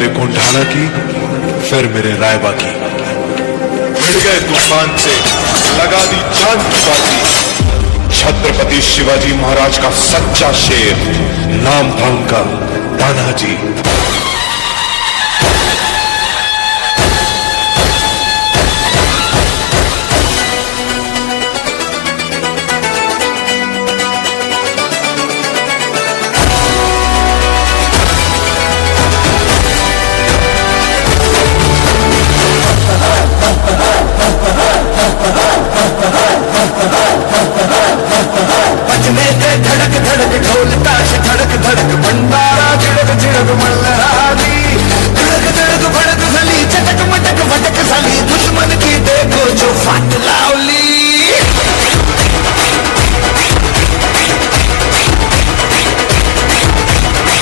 मेरे कुंढाला की, फिर मेरे रायबा की। भिड़ गए तूफान से, लगा दी जान की बाजी। छत्रपति शिवाजी महाराज का सच्चा शेर, नाम था उनका तानाजी। धड़क धड़क ढोल ताश धड़क धड़क भंडारा झिड़क झिड़क मल्हारी। धड़क धड़क भड़क सली चटक मटक भटक सली दुश्मन की देखो जो फाट लावली।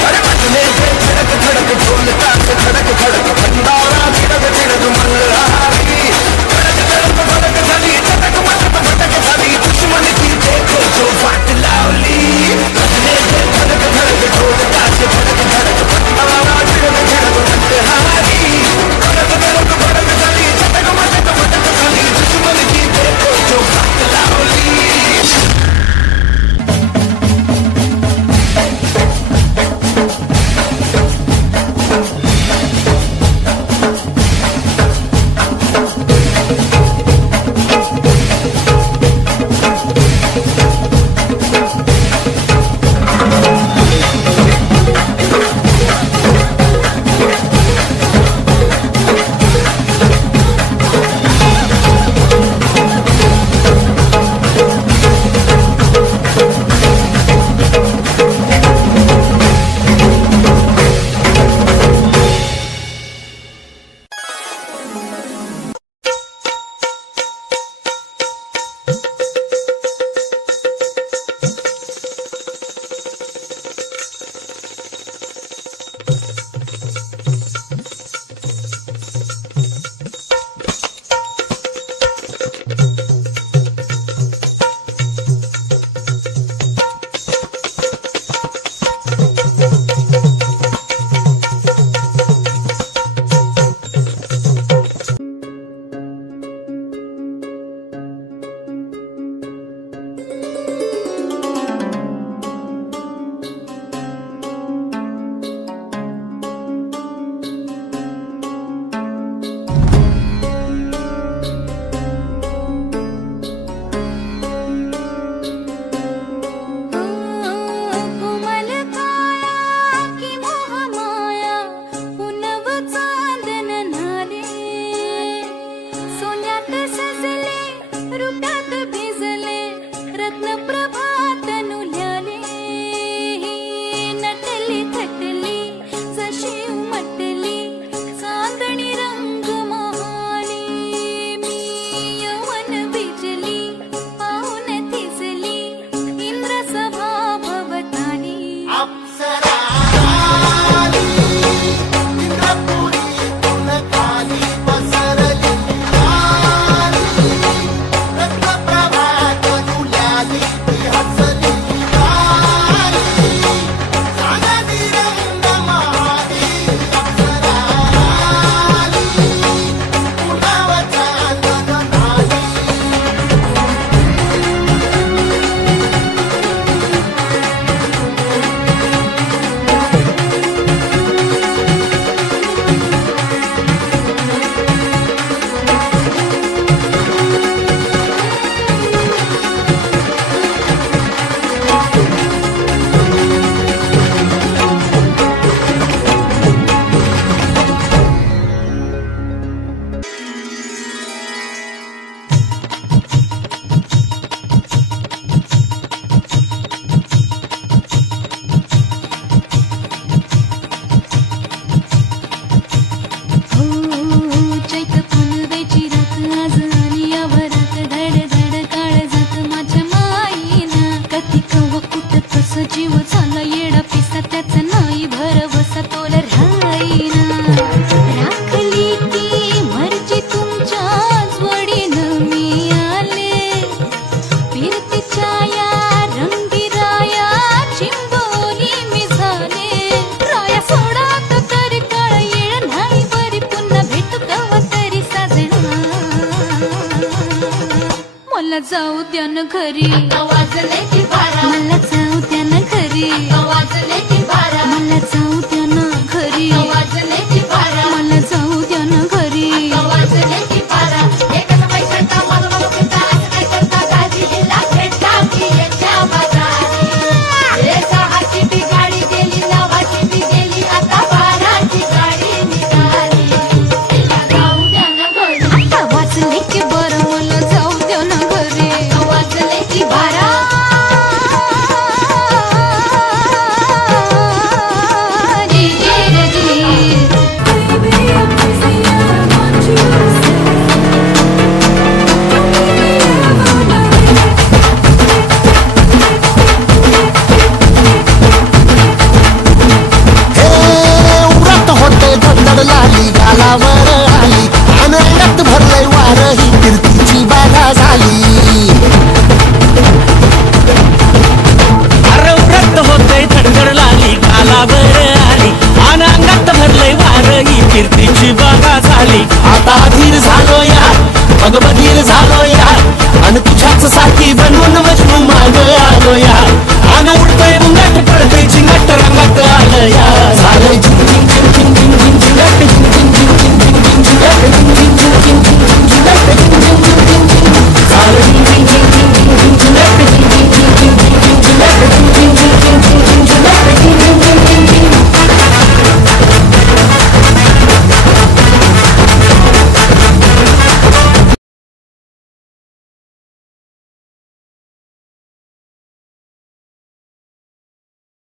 अरे बजने से धड़क धड़क ढोल ताश धड़क धड़क भंडारा झिड़क झिड़क मल्हारी। धड़क धड़क भड़क सली चटक मटक भटक सली दुश्मन की देखो जो फाट लावली। जाऊ द्या न घरी वाजले की बारा मला जाऊ द्या न घरी वाजले